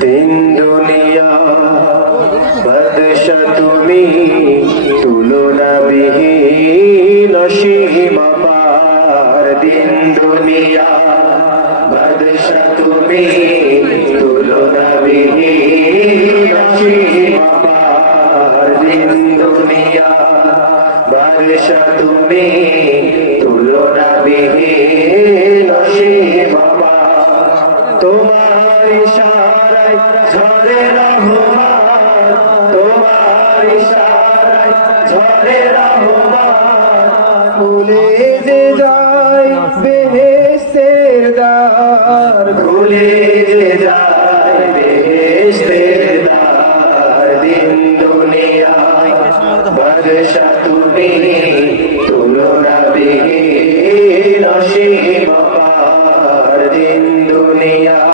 দিন দুনিয়া বাদশা তুমি তুলনা বিহীন সীমা পার দিন দুনিয়া বাদশা তুমি তুলনা বিহীন সীমা পার দিন দুনিয়া বাদশা তুমি তুলনা বিহীন সীমা পার তোমার ইশারায় ঝরে রহমান তোমার ইশারায় ঝরে রহমান খুলে যে যায় বেহেশতের দ্বার খুলে যে যায় বেহেশতের দ্বার দিন দুনিয়ায় বাদশা তুমি